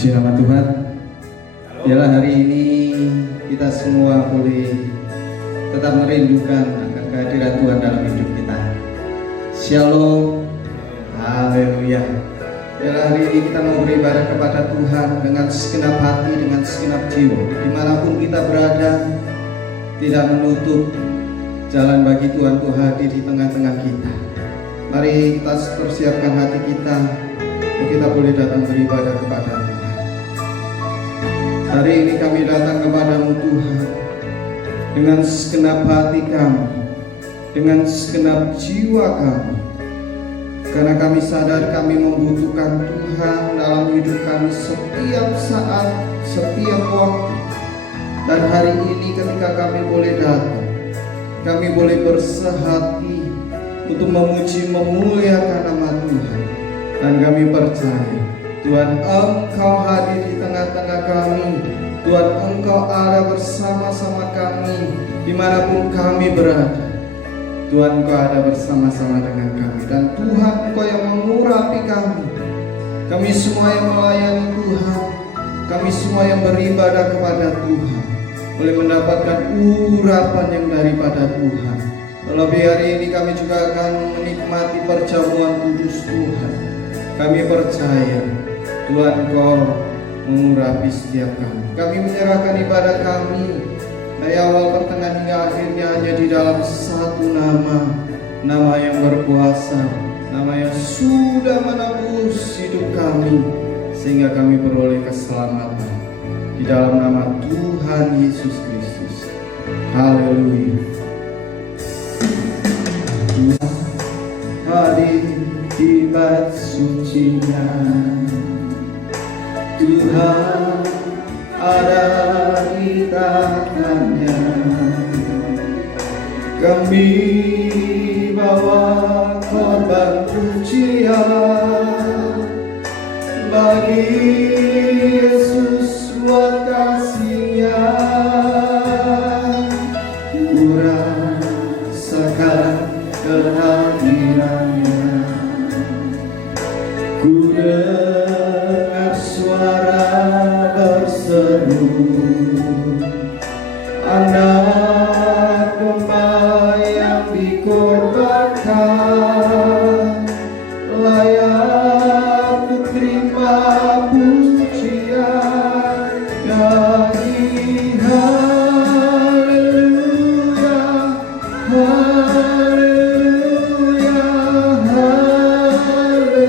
Puji nama Tuhan. Biarlah hari ini kita semua boleh tetap merindukan akan kehadiran Tuhan dalam hidup kita. Shalom. Haleluya. Biarlah hari ini kita mau beribadah kepada Tuhan dengan segenap hati, dengan segenap jiwa. Dimanapun kita berada, tidak menutup jalan bagi Tuhan untuk hadir di tengah-tengah kita. Mari kita persiapkan hati kita untuk kita boleh datang beribadah kepada Tuhan. Hari ini kami datang kepadamu Tuhan dengan segenap hati kami, dengan segenap jiwa kami, karena kami sadar kami membutuhkan Tuhan dalam hidup kami setiap saat, setiap waktu. Dan hari ini ketika kami boleh datang, kami boleh bersehati untuk memuji memuliakan nama Tuhan. Dan kami percaya Tuhan Engkau hadir di tengah-tengah kami. Tuhan Engkau ada bersama-sama kami dimanapun kami berada. Tuhan Engkau ada bersama-sama dengan kami. Dan Tuhan Engkau yang mengurapi kami. Kami semua yang melayani Tuhan, kami semua yang beribadah kepada Tuhan, boleh mendapatkan urapan yang daripada Tuhan. Terlebih hari ini kami juga akan menikmati perjamuan kudus Tuhan. Kami percaya Tuhan Engkau mengurapi setiap kami. Kami menyerahkan ibadah kami dari awal, pertengahan hingga akhirnya hanya di dalam satu nama yang berkuasa, nama yang sudah menebus hidup kami, sehingga kami beroleh keselamatan di dalam nama Tuhan Yesus Kristus. Haleluya. Tuhan hadir di bait suci-Nya, Tuhan ada di tangan-Nya. Kami bawa korban pujian bagi Yesus buat kasih-Nya. Ku rasakan kehadiran-Nya, ku dengar suara berseru, anak domba yang dikorbankan, layak untuk terima pujian. Nyanyi haleluya, haleluya,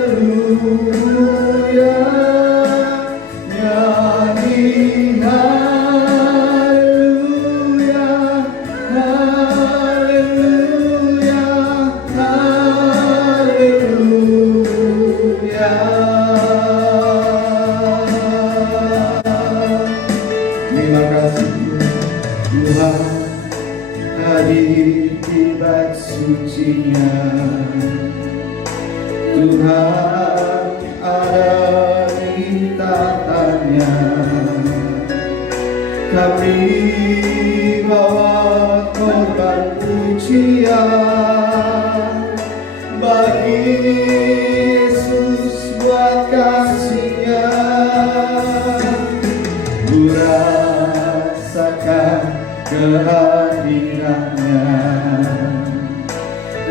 haleluya. Nyanyi haleluya, haleluya, haleluya. Terima kasih Tuhan hadir di bait suci-Nya. Tuhan ada di tata-Nya. Kami bawa korban pujian bagi Yesus buat kasih-Nya. Ku rasakan kehadiran-Nya,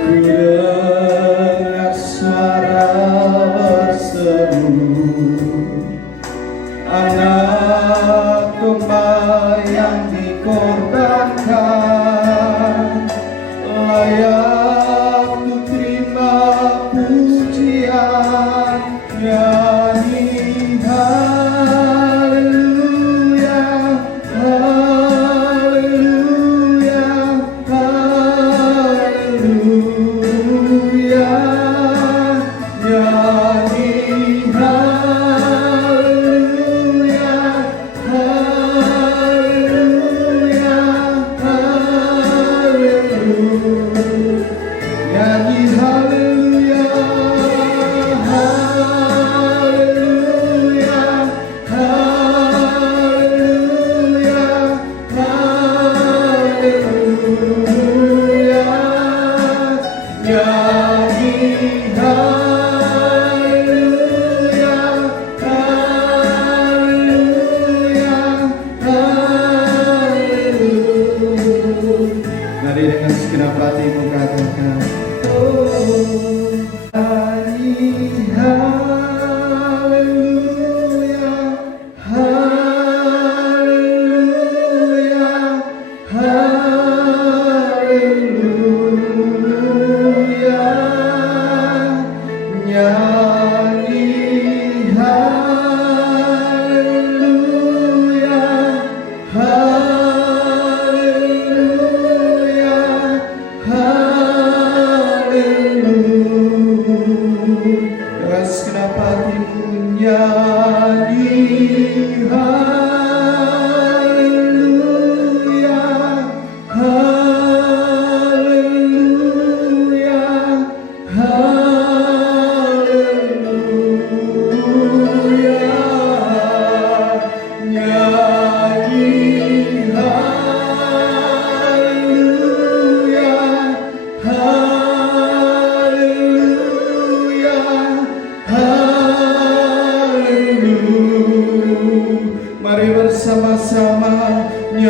ku dengar suara berseru, anak domba yang dikorbankan, layak untuk terima pujian. Nyanyi haleluya, haleluya, haleluya. Nyanyi haleluya, haleluya,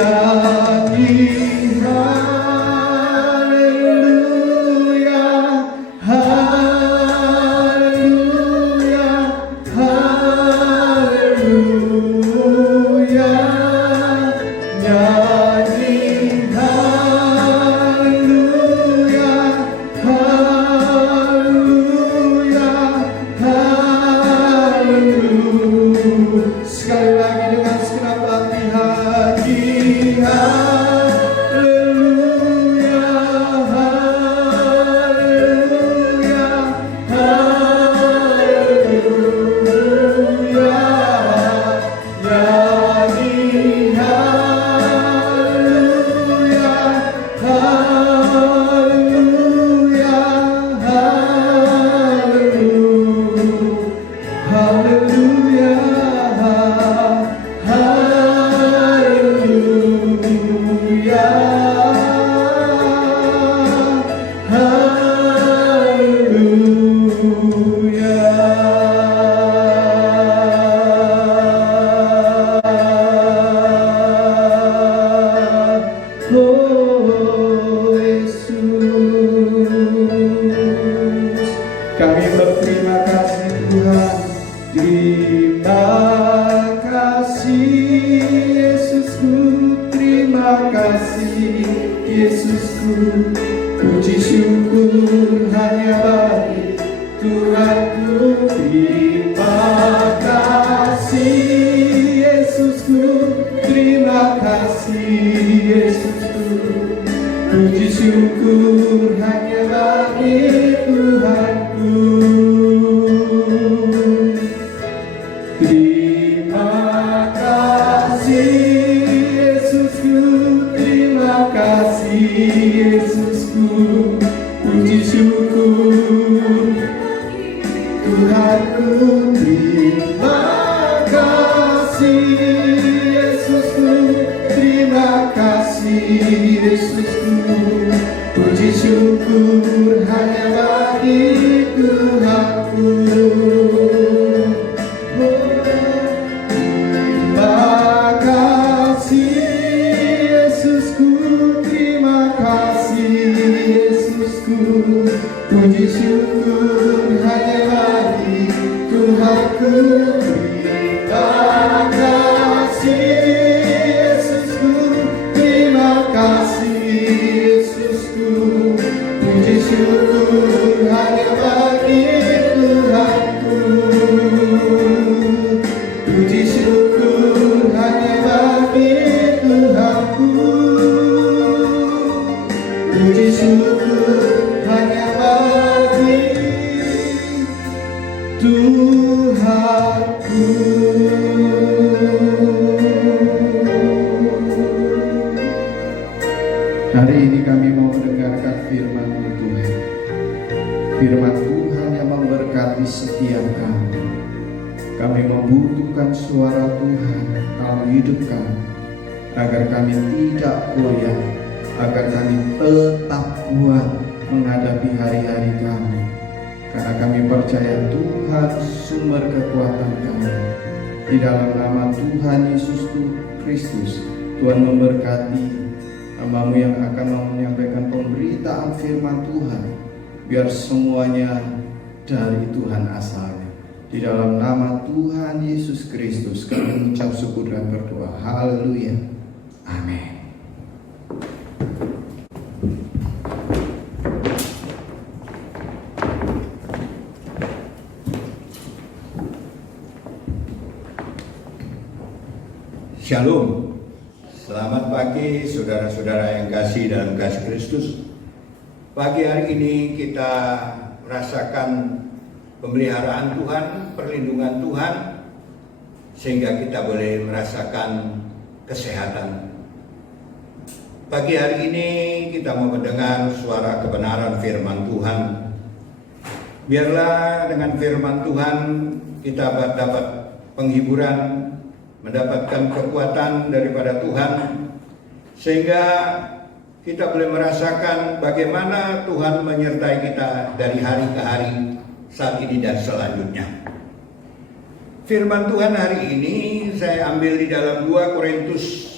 nyanyi haleluya, haleluya, haleluya, nyanyi haleluya, haleluya, haleluya. Sekali lagi dengan segenap hati, haleluya, haleluya, haleluya, nyanyi haleluya, haleluya, haleluya, haleluya, Oh Yesus, kami berterima kasih Tuhan. Terima kasih Yesusku, terima kasih Yesusku. Puji syukur hanya bagi Tuhanku. Terima kasih Yesusku, terima kasih Yesusku. Puji syukur hanya bagi Tuhanku. Terima kasih Yesusku, terima kasih Yesusku. Puji syukur Tuhanku. Terima kasih Yesusku, terima kasih Yesusku. Puji syukur hanya bagi Tuhanku. Terima kasih Yesusku, terima kasih Yesusku. Puji syukur hanya bagi Tuhanku. Terima kasih Yesusku, terima kasih Yesusku. Puji syukur hanya bagi Tuhanku. Puji syukur hanya bagi Tuhanku. Puji syukur hanya bagi Tuhanku. Hari ini kami mau mendengarkan firman Tuhan. Firman Tuhan yang memberkati setiap kami. Kami membutuhkan suara Tuhan dalam hidup kami, agar kami tidak goyah, agar kami tetap kuat menghadapi hari-hari kami. Karena kami percaya Tuhan sumber kekuatan kami. Di dalam nama Tuhan Yesus Kristus, Tuhan memberkati hamba-Mu yang akan menyampaikan pemberitaan firman Tuhan. Biar semuanya dari Tuhan asalnya. Di dalam nama Tuhan Yesus Kristus kami mengucap syukur dan berdoa. Haleluya. Amin. Shalom. Selamat pagi saudara-saudara yang kasih dalam kasih Kristus. Pagi hari ini kita merasakan pemeliharaan Tuhan, perlindungan Tuhan, sehingga kita boleh merasakan kesehatan. Pagi hari ini kita mau mendengar suara kebenaran firman Tuhan. Biarlah dengan firman Tuhan kita dapat penghiburan, mendapatkan kekuatan daripada Tuhan, sehingga kita boleh merasakan bagaimana Tuhan menyertai kita dari hari ke hari, saat ini dan selanjutnya. Firman Tuhan hari ini saya ambil di dalam 2 Korintus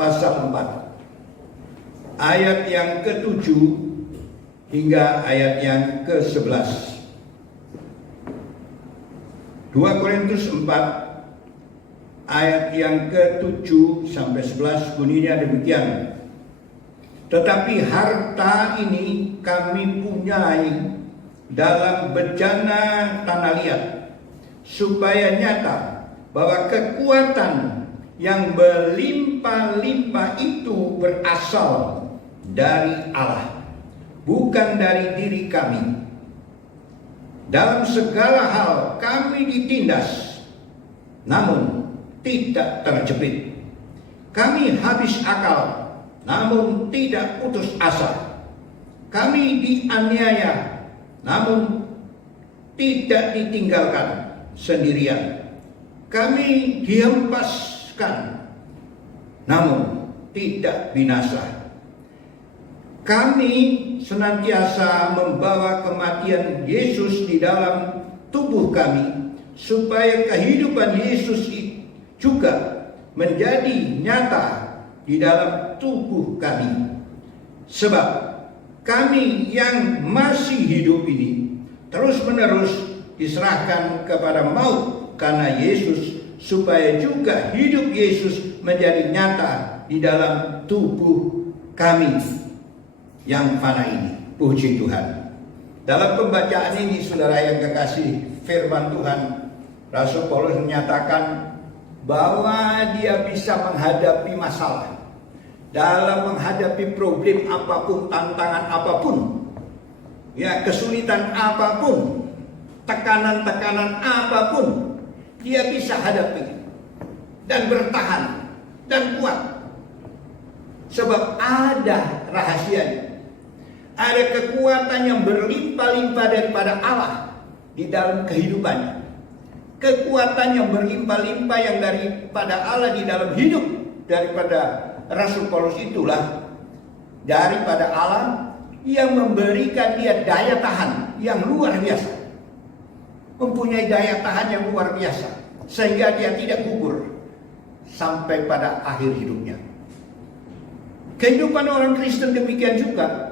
pasal 4 ayat yang ke-7 hingga ayat yang ke-11. 2 Korintus 4 ayat yang ke-7 sampai 11 bunyinya demikian. Tetapi harta ini kami punyai dalam bejana tanah liat, supaya nyata bahwa kekuatan yang berlimpah-limpah itu berasal dari Allah, bukan dari diri kami. Dalam segala hal kami ditindas, namun tidak terjepit. Kami habis akal, namun tidak putus asa. Kami dianiaya, namun tidak ditinggalkan sendirian. Kami dihempaskan, namun tidak binasa. Kami senantiasa membawa kematian Yesus di dalam tubuh kami, supaya kehidupan Yesus juga menjadi nyata di dalam tubuh kami. Sebab kami yang masih hidup ini terus-menerus diserahkan kepada maut karena Yesus, supaya juga hidup Yesus menjadi nyata di dalam tubuh kami yang fana ini. Puji Tuhan. Dalam pembacaan ini, saudara yang kekasih, firman Tuhan, Rasul Paulus menyatakan bahwa dia bisa menghadapi masalah, dalam menghadapi problem apapun, tantangan apapun, ya, kesulitan apapun, tekanan-tekanan apapun, dia bisa hadapi dan bertahan dan kuat. Sebab ada rahasianya. Ada kekuatan yang berlimpah-limpah daripada Allah di dalam kehidupannya. Kekuatan yang berlimpah-limpah yang daripada Allah di dalam hidup daripada Rasul Paulus itulah daripada Allah yang memberikan dia daya tahan yang luar biasa. Mempunyai daya tahan yang luar biasa, sehingga dia tidak gugur sampai pada akhir hidupnya. Kehidupan orang Kristen demikian juga.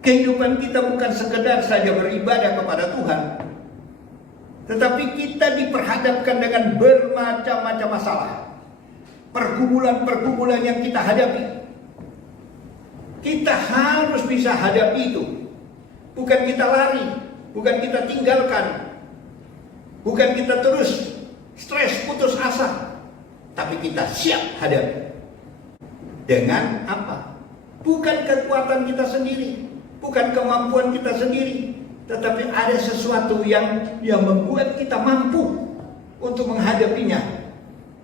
Kehidupan kita bukan sekedar saja beribadah kepada Tuhan, tetapi kita diperhadapkan dengan bermacam-macam masalah, pergumulan-pergumulan yang kita hadapi. Kita harus bisa hadapi itu. Bukan kita lari, bukan kita tinggalkan, bukan kita terus stres, putus asa, tapi kita siap hadapi. Dengan apa? Bukan kekuatan kita sendiri, bukan kemampuan kita sendiri, tetapi ada sesuatu yang membuat kita mampu untuk menghadapinya,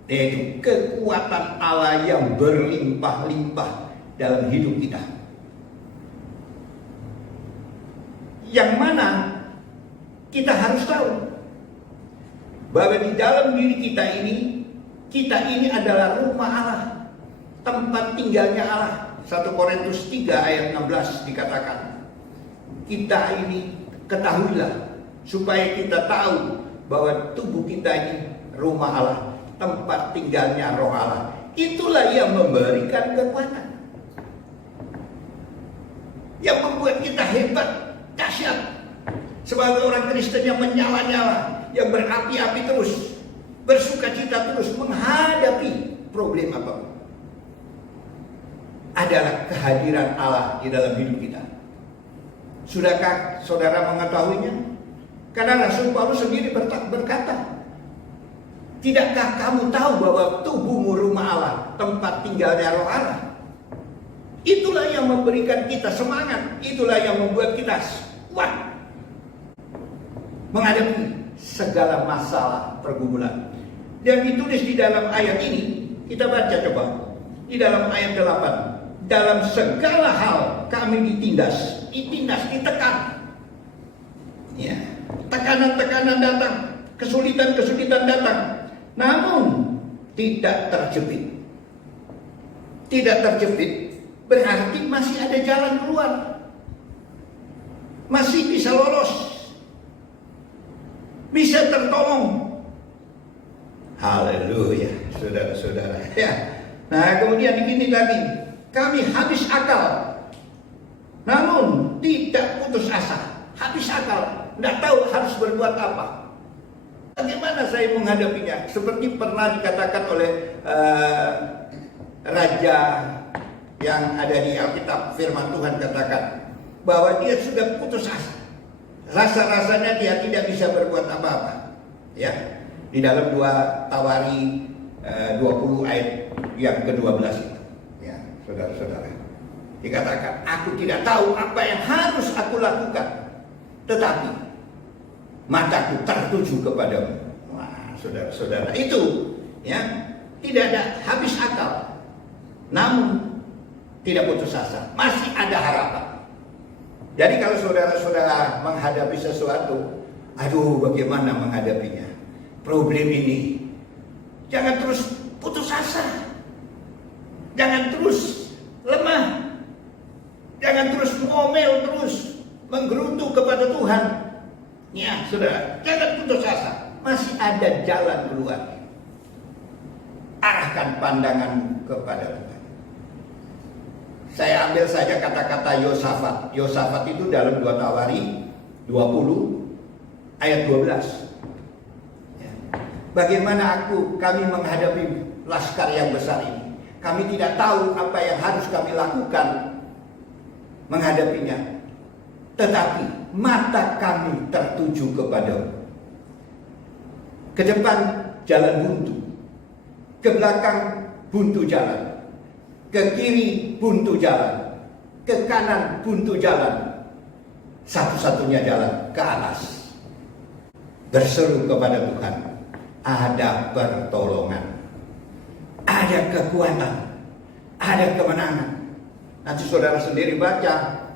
yaitu kekuatan Allah yang berlimpah-limpah dalam hidup kita. Yang mana kita harus tahu bahwa di dalam diri kita ini adalah rumah Allah, tempat tinggalnya Allah. 1 Korintus 3 ayat 16 dikatakan, kita ini ketahuilah, supaya kita tahu bahwa tubuh kita ini rumah Allah, tempat tinggalnya Roh Allah. Itulah yang memberikan kekuatan, yang membuat kita hebat, dahsyat. Sebagai orang Kristen yang menyala-nyala, yang berapi-api terus, bersukacita terus menghadapi problem apapun, adalah kehadiran Allah di dalam hidup kita. Sudahkah saudara mengetahuinya? Karena Rasul Paulus sendiri berkata, tidakkah kamu tahu bahwa tubuhmu rumah Allah, tempat tinggalnya Roh Allah? Itulah yang memberikan kita semangat, itulah yang membuat kita kuat menghadapi segala masalah pergumulan. Dan ditulis di dalam ayat ini, kita baca coba, di dalam ayat 8. Dalam segala hal kami ditindas, ditekan. Ya, tekanan-tekanan datang, kesulitan-kesulitan datang, namun tidak terjepit. Tidak terjepit berarti masih ada jalan keluar, masih bisa lolos, bisa tertolong. Haleluya, saudara-saudara. Ya, Nah, kemudian begini lagi, kami habis akal, namun tidak putus asa. Habis akal, tidak tahu harus berbuat apa. Bagaimana saya menghadapinya? Seperti pernah dikatakan oleh raja yang ada di Alkitab, firman Tuhan katakan bahwa dia sudah putus asa. Rasa-rasanya dia tidak bisa berbuat apa-apa. Ya, di dalam 2 Tawari 20 ayat yang ke-12 itu. Ya, saudara-saudara. Dikatakan, aku tidak tahu apa yang harus aku lakukan, tetapi mataku tertuju kepadamu. Wah, saudara-saudara, itu ya, tidak ada habis akal, namun tidak putus asa, masih ada harapan. Jadi kalau saudara-saudara menghadapi sesuatu, aduh bagaimana menghadapinya, problem ini, jangan terus putus asa, jangan terus lemah, jangan terus ngomel terus, menggerutu kepada Tuhan. Ya, saudara, jangan putus asa. Masih ada jalan keluar. Arahkan pandangan kepada Tuhan. Saya ambil saja kata-kata Yosafat. Yosafat itu dalam 2 Tawari 20 ayat 12. Ya. Bagaimana kami menghadapi laskar yang besar ini? Kami tidak tahu apa yang harus kami lakukan menghadapinya, tetapi mata kami tertuju kepadamu. Ke depan jalan buntu, ke belakang buntu jalan, ke kiri buntu jalan, ke kanan buntu jalan, satu-satunya jalan ke atas. Berseru kepada Tuhan, ada pertolongan, ada kekuatan, ada kemenangan. Nanti saudara sendiri baca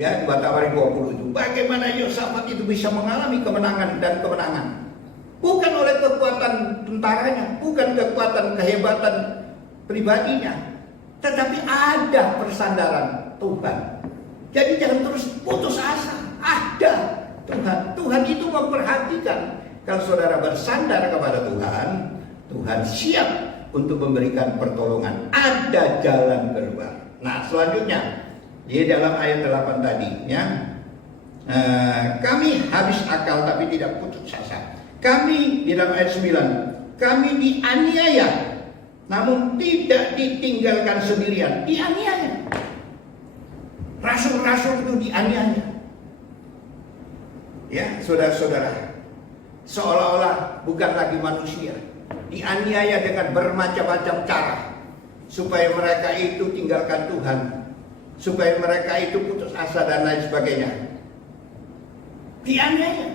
ya 2 Tawari 20 itu, bagaimana Yosafat itu bisa mengalami kemenangan dan kemenangan. Bukan oleh kekuatan tentaranya, bukan kekuatan kehebatan pribadinya, tetapi ada persandaran Tuhan. Jadi jangan terus putus asa. Ada Tuhan. Tuhan itu memperhatikan. Kalau saudara bersandar kepada Tuhan, Tuhan siap untuk memberikan pertolongan. Ada jalan keluar. Nah, selanjutnya di dalam ayat 8 tadi, ya, kami habis akal tapi tidak putus asa. Kami di dalam ayat 9, kami dianiaya namun tidak ditinggalkan sendirian. Dianiaya. Rasul-rasul itu dianiaya. Ya, saudara-saudara, seolah-olah bukan lagi manusia. Dianiaya dengan bermacam-macam cara supaya mereka itu tinggalkan Tuhan, supaya mereka itu putus asa dan lain sebagainya. Dianiaya.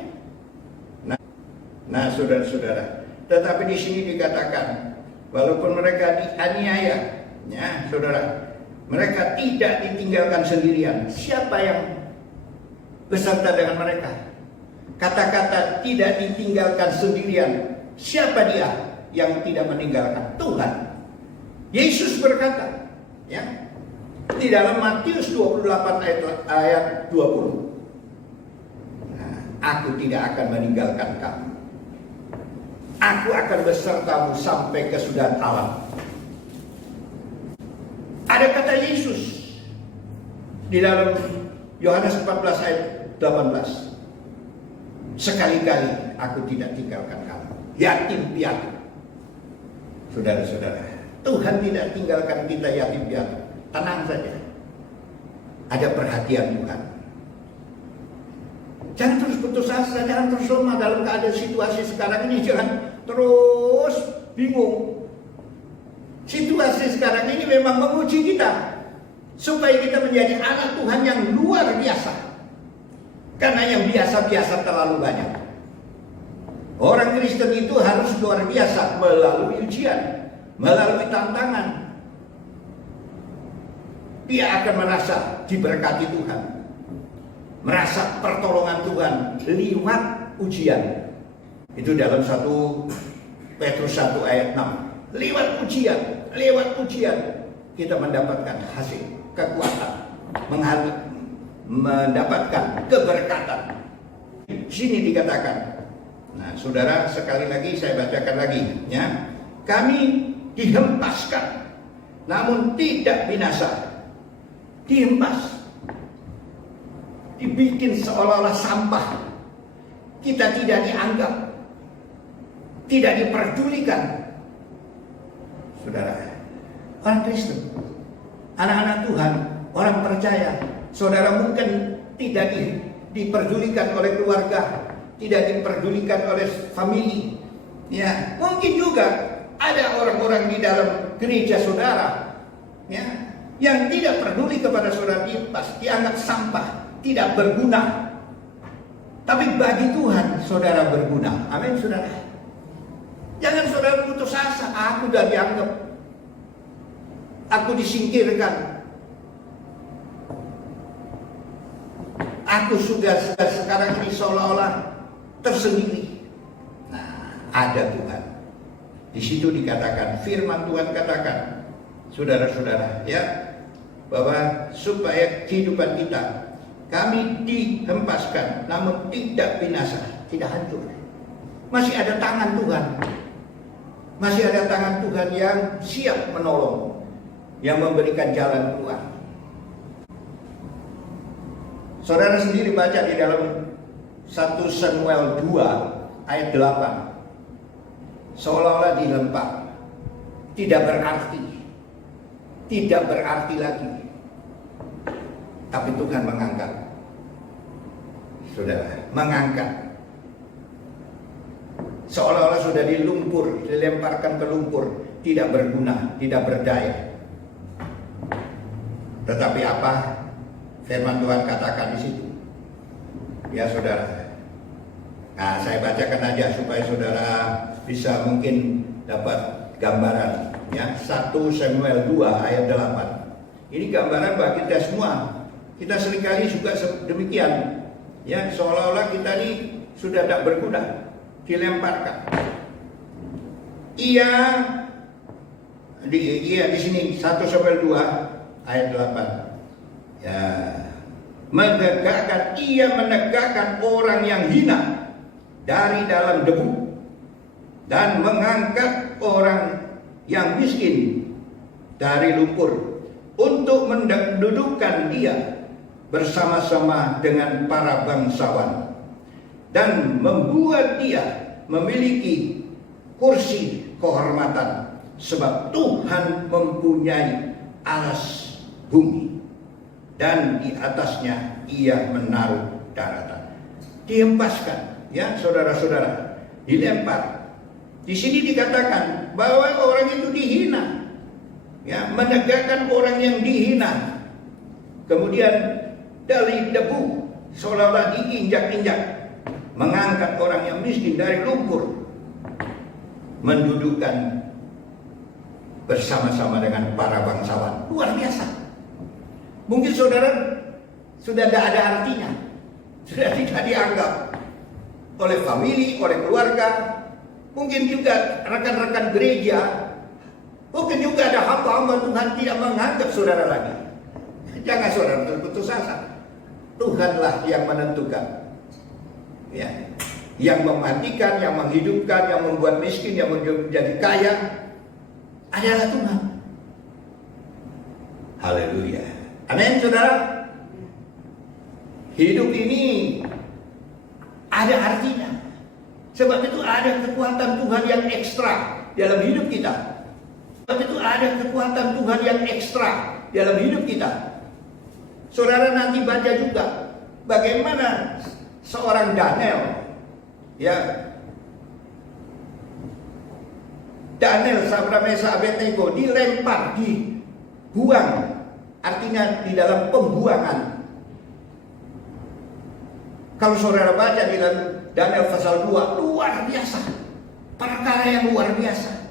Nah, saudara-saudara, tetapi di sini dikatakan, walaupun mereka dianiaya, ya, saudara, mereka tidak ditinggalkan sendirian. Siapa yang beserta dengan mereka? Kata-kata tidak ditinggalkan sendirian. Siapa dia yang tidak meninggalkan? Tuhan. Yesus berkata, ya, di dalam Matius 28 ayat 20, nah, aku tidak akan meninggalkan kamu. Aku akan besertamu sampai kesudahan alam. Ada kata Yesus di dalam Yohanes 14 ayat 18. Sekali-kali aku tidak tinggalkan kamu, yatim piatu. Saudara-saudara, Tuhan tidak tinggalkan kita yatim piatu. Tenang saja, ada perhatian Tuhan. Jangan terus putus asa, jangan terus lemah dalam keadaan situasi sekarang ini. Jangan terus bingung. Situasi sekarang ini memang menguji kita, supaya kita menjadi anak Tuhan yang luar biasa. Karena yang biasa-biasa terlalu banyak. Orang Kristen itu harus luar biasa melalui ujian, melalui tantangan. Dia akan merasa diberkati Tuhan, merasa pertolongan Tuhan lewat ujian. Itu dalam 1 Petrus 1 ayat 6. Lewat ujian kita mendapatkan hasil, kekuatan, mendapatkan keberkatan. Di sini dikatakan. Nah, saudara, sekali lagi saya bacakan lagi, ya. Kami dihempaskan namun tidak binasa. Dihempas, dibikin seolah-olah sampah. Kita tidak dianggap, tidak diperdulikan. Saudara, orang Kristen, anak-anak Tuhan, orang percaya, saudara mungkin tidak diperdulikan oleh keluarga, tidak diperdulikan oleh famili. Ya, mungkin juga ada orang-orang di dalam gereja saudara, ya, yang tidak peduli kepada saudara, dianggap sampah, tidak berguna. Tapi bagi Tuhan saudara berguna. Amin, saudara. Jangan saudara putus asa. Aku sudah dianggap, aku disingkirkan, aku sudah sekarang ini seolah-olah tersendiri. Nah, ada Tuhan. Di situ dikatakan, firman Tuhan katakan, saudara-saudara, ya, bahwa supaya kehidupan kita, kami dihempaskan, namun tidak binasa, tidak hancur. Masih ada tangan Tuhan, masih ada tangan Tuhan yang siap menolong, yang memberikan jalan keluar. Saudara sendiri baca di dalam 1 Samuel 2 ayat 8. Seolah-olah dilempar, tidak berarti lagi. Tapi Tuhan mengangkat. Saudara, mengangkat. Seolah-olah sudah dilemparkan ke lumpur, tidak berguna, tidak berdaya. Tetapi apa firman Tuhan katakan di situ? Ya saudara. Nah, saya bacakan aja supaya saudara bisa mungkin dapat gambaran. Ya, 1 Samuel 2 ayat 8. Ini gambaran bagi kita semua. Kita seringkali juga demikian. Ya, seolah-olah kita ini sudah tidak berguna, dilemparkan. Ia di sini 1 Samuel 2 ayat 8. Ya, ia menegakkan orang yang hina dari dalam debu dan mengangkat orang yang miskin dari lumpur untuk mendudukkan dia bersama-sama dengan para bangsawan dan membuat dia memiliki kursi kehormatan, sebab Tuhan mempunyai alas bumi dan di atasnya ia menaruh daratan. Dihempaskan, ya saudara-saudara, dilempar. Di sini dikatakan bahwa orang itu dihina, ya, menegakkan orang yang dihina. Kemudian dari debu seolah-olah diinjak-injak, mengangkat orang yang miskin dari lumpur, mendudukkan bersama-sama dengan para bangsawan. Luar biasa. Mungkin saudara sudah tidak ada artinya, sudah tidak dianggap oleh famili, oleh keluarga. Mungkin juga rekan-rekan gereja, mungkin juga ada hamba-hamba Tuhan tidak menganggap saudara lagi. Jangan saudara terputus asa. Tuhanlah yang menentukan, ya, yang mematikan, yang menghidupkan, yang membuat miskin, yang menjadi kaya adalah Tuhan. Haleluya. Amin, saudara. Hidup ini ada artinya. Sebab itu ada kekuatan Tuhan yang ekstra dalam hidup kita. Sebab itu ada kekuatan Tuhan yang ekstra dalam hidup kita. Saudara nanti baca juga bagaimana seorang Daniel, ya, Daniel, Sadrak, Mesak, Abednego dilempar, dibuang, artinya di dalam pembuangan. Kalau saudara baca di dalam Daniel pasal 2, luar biasa, perkara yang luar biasa.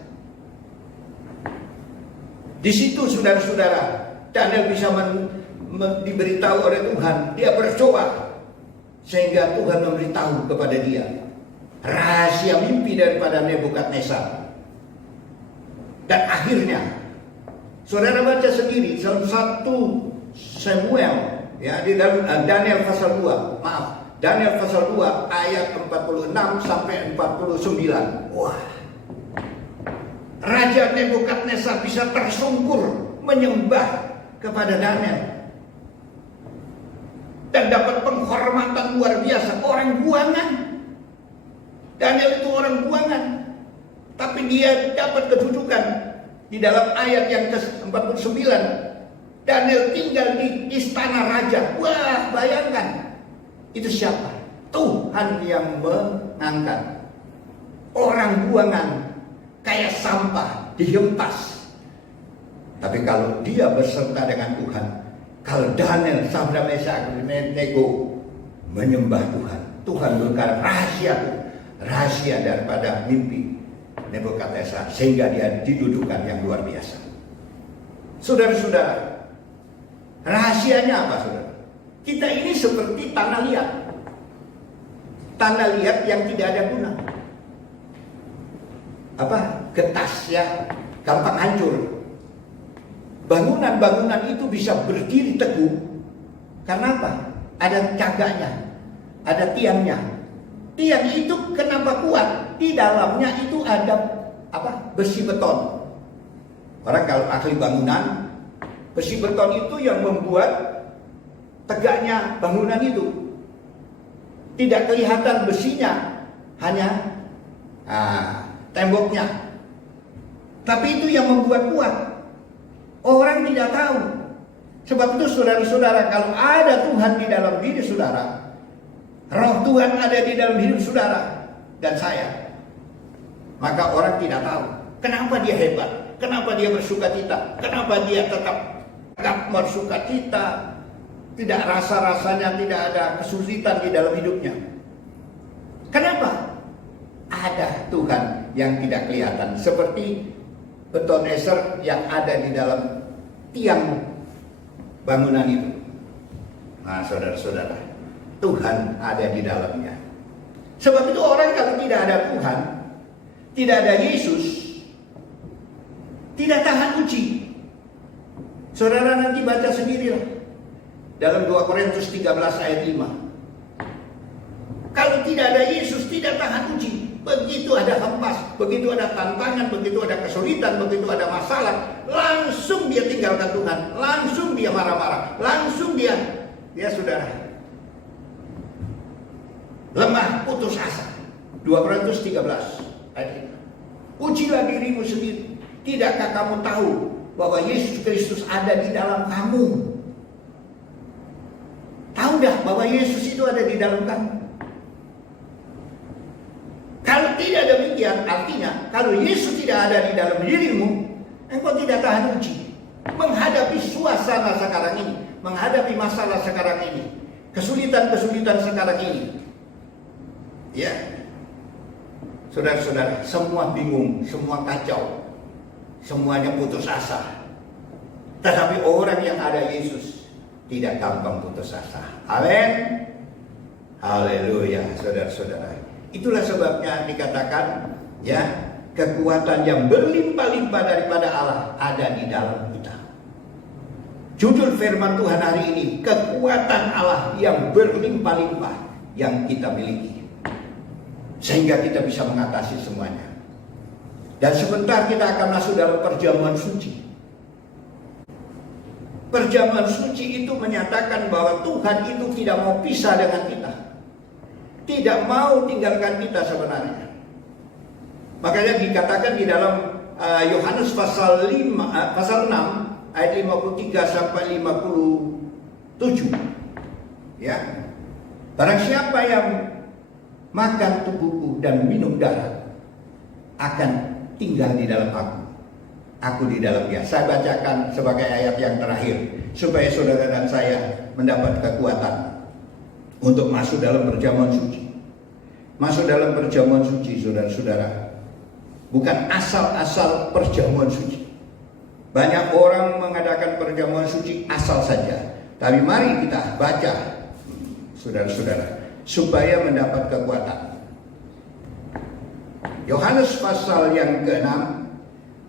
Di situ saudara-saudara, Daniel bisa diberitahu oleh Tuhan, dia berdoa sehingga Tuhan memberitahu kepada dia rahasia mimpi daripada Nebukadnezar. Dan akhirnya saudara baca sendiri dalam 1 Samuel, ya, di dalam Daniel pasal 2, maaf, Daniel pasal 2 ayat 46 sampai 49. Wah, Raja Nebukadnezar bisa tersungkur penyembah kepada Daniel dan dapat penghormatan luar biasa. Orang buangan, Daniel itu orang buangan, tapi dia dapat kedudukan di dalam ayat yang ke-49. Daniel tinggal di istana raja. Wah, bayangkan, itu siapa? Tuhan yang mengangkat. Orang buangan kayak sampah dihempas. Tapi kalau dia berserta dengan Tuhan, kalau Daniel, Sadrak, Meshach, Abednego menyembah Tuhan, Tuhan berkata rahasia daripada mimpi Nebukadnezar, sehingga dia didudukan yang luar biasa. Saudara-saudara, rahasianya apa, saudara? Kita ini seperti tanah liat. Tanah liat yang tidak ada guna. Getas ya, gampang hancur. Bangunan-bangunan itu bisa berdiri teguh karena apa? Ada cagaknya, ada tiangnya. Tiang itu kenapa kuat? Di dalamnya itu ada besi beton. Orang kalau ahli bangunan, besi beton itu yang membuat tegaknya bangunan itu. Tidak kelihatan besinya, hanya temboknya. Tapi itu yang membuat kuat. Orang tidak tahu. Sebab itu saudara-saudara, kalau ada Tuhan di dalam diri saudara, Roh Tuhan ada di dalam hidup saudara dan saya, maka orang tidak tahu kenapa dia hebat, kenapa dia bersukacita, kenapa dia tetap bersukacita, tidak rasa-rasanya tidak ada kesulitan di dalam hidupnya. Kenapa? Ada Tuhan yang tidak kelihatan, seperti beton eser yang ada di dalam tiang bangunan itu. Nah, saudara-saudara, Tuhan ada di dalamnya. Sebab itu orang kalau tidak ada Tuhan, tidak ada Yesus, tidak tahan uji. Saudara nanti baca sendirilah dalam 2 Korintus 13 ayat 5. Kalau tidak ada Yesus, tidak tahan uji. Begitu ada hempas, begitu ada tantangan, begitu ada kesulitan, begitu ada masalah, langsung dia tinggalkan Tuhan, langsung dia marah-marah, langsung dia saudara lemah, putus asa. 2 Korintus 13 ayat 5. Ujilah dirimu sendiri. Tidakkah kamu tahu bahwa Yesus Kristus ada di dalam kamu? Tahu dah bahwa Yesus itu ada di dalam kamu? Kalau tidak demikian, artinya kalau Yesus tidak ada di dalam dirimu, engkau tidak tahan uji. Menghadapi suasana sekarang ini, menghadapi masalah sekarang ini, kesulitan-kesulitan sekarang ini. Ya, saudara-saudara, semua bingung, semua kacau, semuanya putus asa. Tetapi orang yang ada Yesus tidak gampang putus asa. Amin. Haleluya, saudara-saudara. Itulah sebabnya dikatakan, ya, kekuatan yang berlimpah-limpah daripada Allah ada di dalam kita. Judul firman Tuhan hari ini, kekuatan Allah yang berlimpah-limpah yang kita miliki, sehingga kita bisa mengatasi semuanya. Dan sebentar kita akan masuk dalam perjamuan suci. Perjamuan suci itu menyatakan bahwa Tuhan itu tidak mau pisah dengan kita, tidak mau tinggalkan kita sebenarnya. Makanya dikatakan di dalam Yohanes pasal 6 ayat 53 sampai 57. Ya. Barang siapa yang makan tubuhku dan minum darah akan tinggal di dalam aku di dalam dia. Saya bacakan sebagai ayat yang terakhir supaya saudara dan saya mendapat kekuatan untuk masuk dalam perjamuan suci. Masuk dalam perjamuan suci, saudara-saudara, bukan asal-asal perjamuan suci. Banyak orang mengadakan perjamuan suci asal saja. Tapi mari kita baca, saudara-saudara, supaya mendapat kekuatan. Yohanes pasal yang ke-6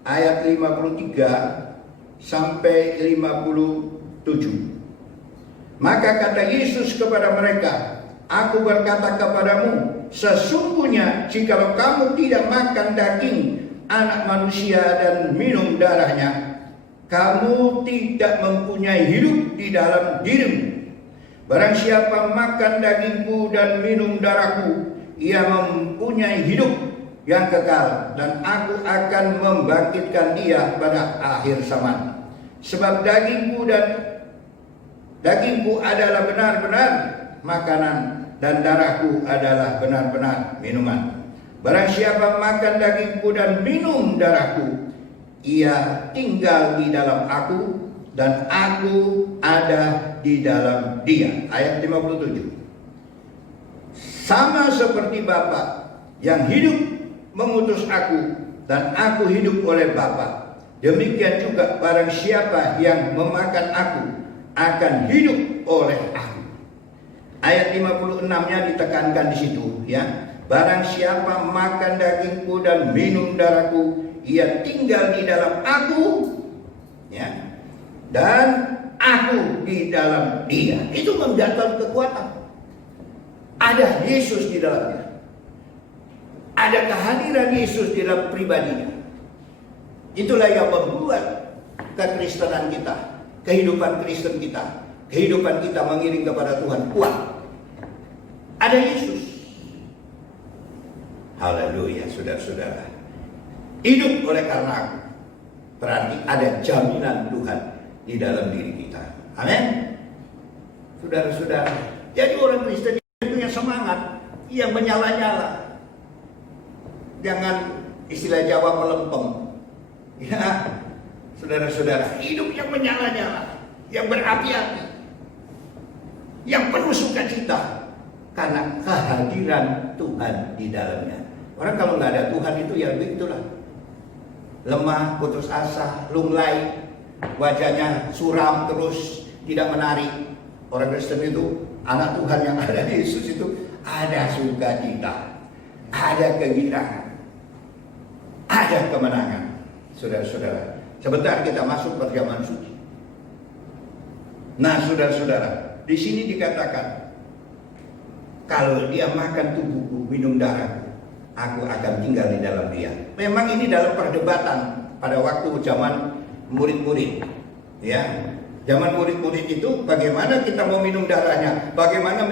ayat 53 sampai 57. Maka kata Yesus kepada mereka, aku berkata kepadamu, sesungguhnya jikalau kamu tidak makan daging anak manusia dan minum darahnya, kamu tidak mempunyai hidup di dalam dirimu. Barang siapa makan dagingku dan minum darahku, ia mempunyai hidup yang kekal, dan aku akan membangkitkan dia pada akhir zaman. Sebab dagingku adalah benar-benar makanan, dan darahku adalah benar-benar minuman. Barang siapa makan dagingku dan minum darahku, ia tinggal di dalam aku, dan aku ada di dalam dia. Ayat 57. Sama seperti Bapa yang hidup mengutus aku, dan aku hidup oleh Bapa, demikian juga barang siapa yang memakan aku akan hidup oleh aku. Ayat 56-nya ditekankan di situ, ya. Barang siapa makan dagingku dan minum darahku, ia tinggal di dalam aku, ya, dan aku di dalam dia. Itu mendatangkan kekuatan. Ada Yesus di dalamnya. Ada kehadiran Yesus di dalam pribadinya. Itulah yang membuat kekristenan kita, kehidupan Kristen kita, kehidupan kita mengiring kepada Tuhan kuat. Ada Yesus. Haleluya, saudara-saudara. Hidup oleh karena aku, berarti ada jaminan Tuhan di dalam diri kita. Amin. Saudara-saudara, jadi orang Kristen itu yang semangat, yang menyala-nyala. Jangan istilah Jawa melempem. Ya, saudara-saudara, hidup yang menyala-nyala, yang berapi-api, yang penuh sukacita karena kehadiran Tuhan di dalamnya. Orang kalau nggak ada Tuhan itu ya begitulah, lemah, putus asa, lunglai, wajahnya suram terus, tidak menarik. Orang Kristen itu, anak Tuhan yang ada di Yesus itu ada sukacita, ada kegirangan, ada kemenangan. Saudara-saudara, sebentar kita masuk perjamuan suci. Nah, saudara-saudara, di sini dikatakan, kalau dia makan tubuhku, minum darahku, aku akan tinggal di dalam dia. Memang ini dalam perdebatan pada waktu zaman murid-murid, ya. Zaman murid-murid itu bagaimana kita mau minum darahnya, bagaimana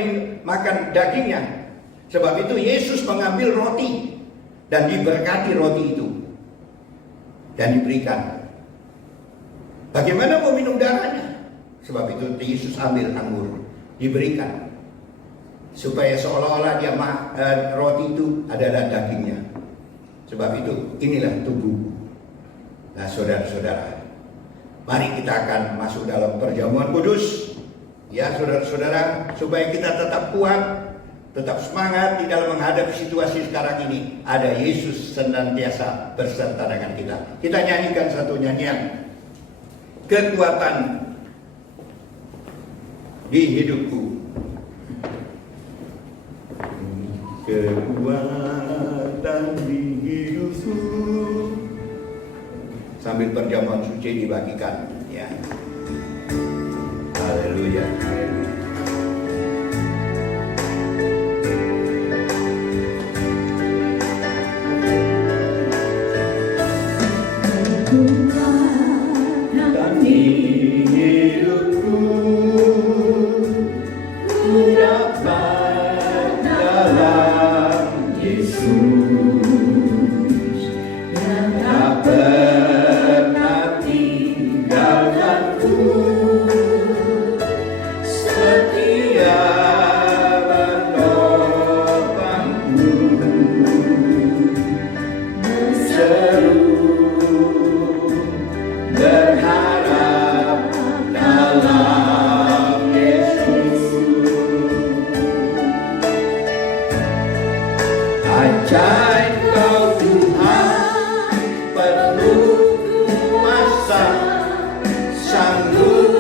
makan dagingnya. Sebab itu Yesus mengambil roti dan diberkati roti itu dan diberikan. Bagaimana mau minum darahnya? Sebab itu Yesus ambil anggur, diberikan, supaya seolah-olah dia roti itu adalah dagingnya. Sebab itu inilah tubuh. Nah, saudara-saudara, mari kita akan masuk dalam perjamuan kudus, ya saudara-saudara, supaya kita tetap kuat, tetap semangat di dalam menghadapi situasi sekarang ini. Ada Yesus senantiasa berserta dengan kita. Kita nyanyikan satu nyanyian, kekuatan di hidupku, kekuatan di hidupku. Sambil perjamuan suci dibagikan, ya. Haleluya. Dan di hidupku ku dapat dalam Yesus yang tak pernah tinggalkanku, setia menopangku, berseru berharap dalam Yesus. Ajaib Kau Tuhan, penuh kuasa, sanggup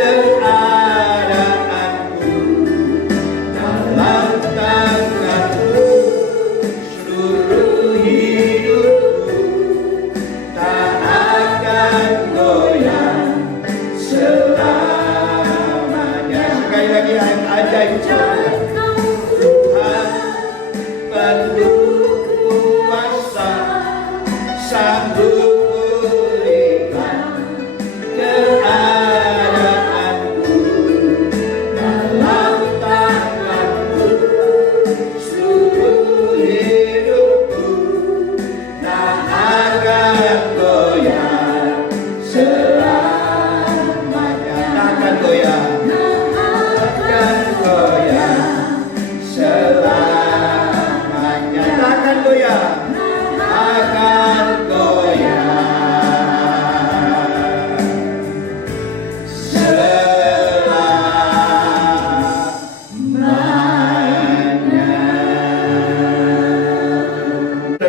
keadaanku dalam tanganmu, seluruh hidupku tak akan goyang selamanya. Sekali lagi ayat ajaib. Tuhan penuh kuasa, sanggup pulihkan keadaanku dalam tanganmu, seluruh hidupku tak akan goyang selamanya. Tak akan goyang, akan goyang selamanya. Tak akan goyang, akan goyang selamanya.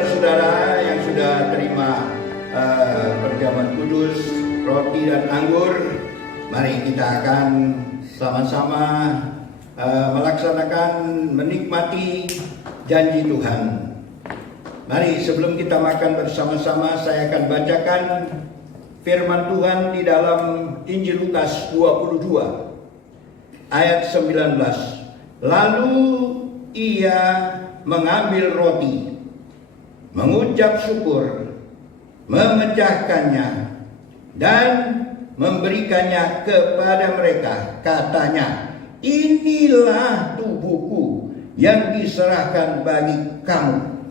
Saudara yang sudah terima perjamuan kudus, roti dan anggur, mari kita akan sama-sama melaksanakan, menikmati janji Tuhan. Mari sebelum kita makan bersama-sama, saya akan bacakan firman Tuhan di dalam Injil Lukas 22 ayat 19. Lalu ia mengambil roti, mengucap syukur, memecahkannya dan memberikannya kepada mereka. Katanya, inilah tubuhku yang diserahkan bagi kamu.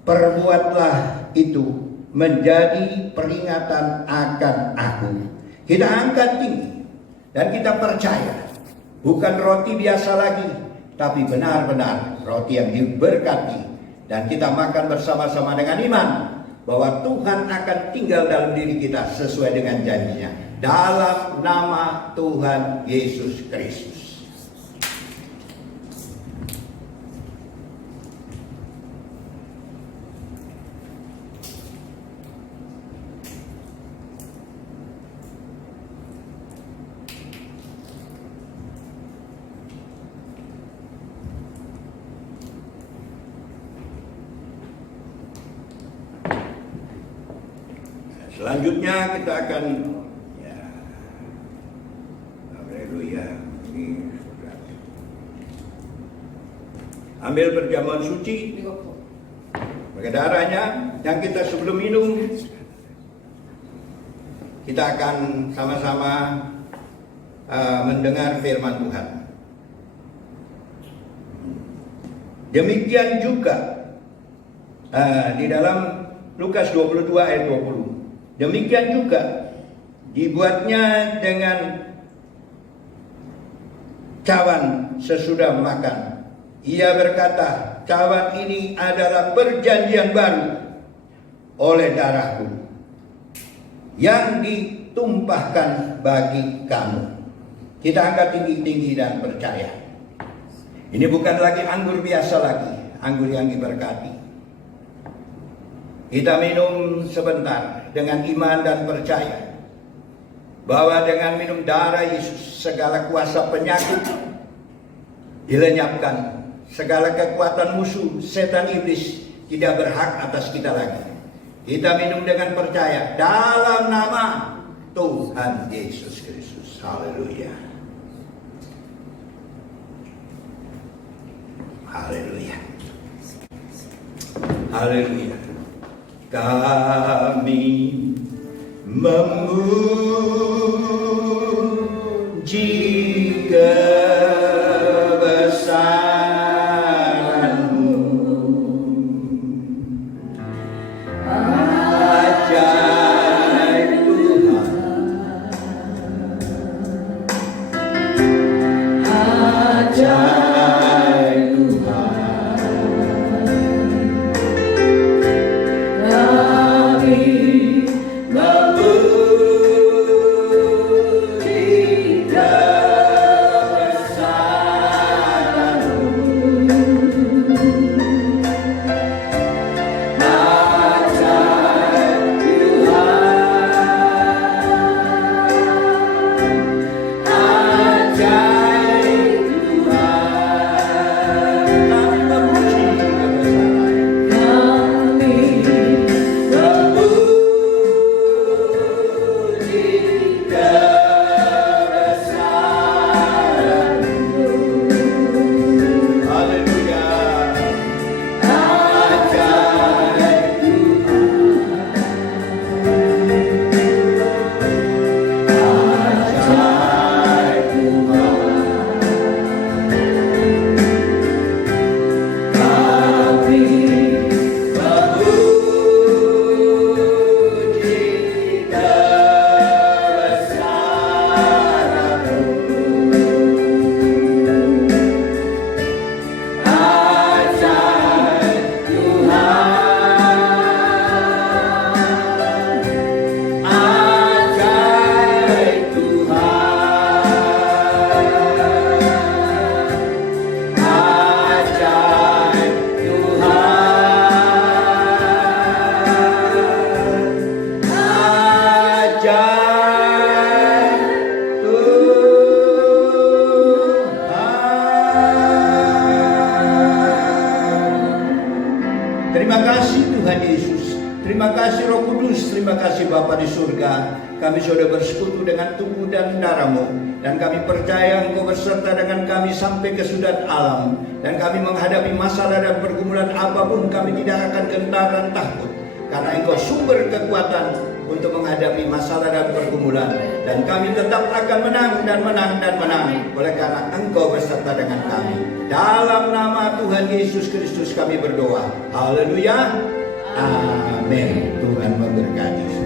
Perbuatlah itu menjadi peringatan akan aku. Kita angkat tinggi dan kita percaya bukan roti biasa lagi, tapi benar-benar roti yang diberkati. Dan kita makan bersama-sama dengan iman bahwa Tuhan akan tinggal dalam diri kita sesuai dengan janjinya. Dalam nama Tuhan Yesus Kristus. Selanjutnya kita akan haleluya, ambil perjamuan suci pakai darahnya, dan kita sebelum minum kita akan sama-sama mendengar firman Tuhan. Demikian juga di dalam Lukas 22 ayat 20. Demikian juga dibuatnya dengan cawan sesudah makan. Ia berkata, cawan ini adalah perjanjian baru oleh darahku yang ditumpahkan bagi kamu. Kita angkat tinggi-tinggi dan percaya. Ini bukan lagi anggur biasa lagi, anggur yang diberkati. Kita minum sebentar dengan iman dan percaya bahwa dengan minum darah Yesus segala kuasa penyakit dilenyapkan, segala kekuatan musuh setan iblis tidak berhak atas kita lagi. Kita minum dengan percaya dalam nama Tuhan Yesus Kristus. Haleluya. Haleluya. Haleluya. Kami memuji kebesaran-Mu. Ajaib Tuhan, ajaib Tuhan. terima kasih Bapa di surga. Kami sudah bersekutu dengan tubuh dan darah-Mu, dan kami percaya Engkau berserta dengan kami sampai ke sudat alam. Dan kami menghadapi masalah dan pergumulan apapun, kami tidak akan gentar dan takut, karena Engkau sumber kekuatan untuk menghadapi masalah dan pergumulan. Dan kami tetap akan menang dan menang dan menang, oleh karena Engkau berserta dengan kami. Dalam nama Tuhan Yesus Kristus kami berdoa. Haleluya. Amin. Tuhan memberkati.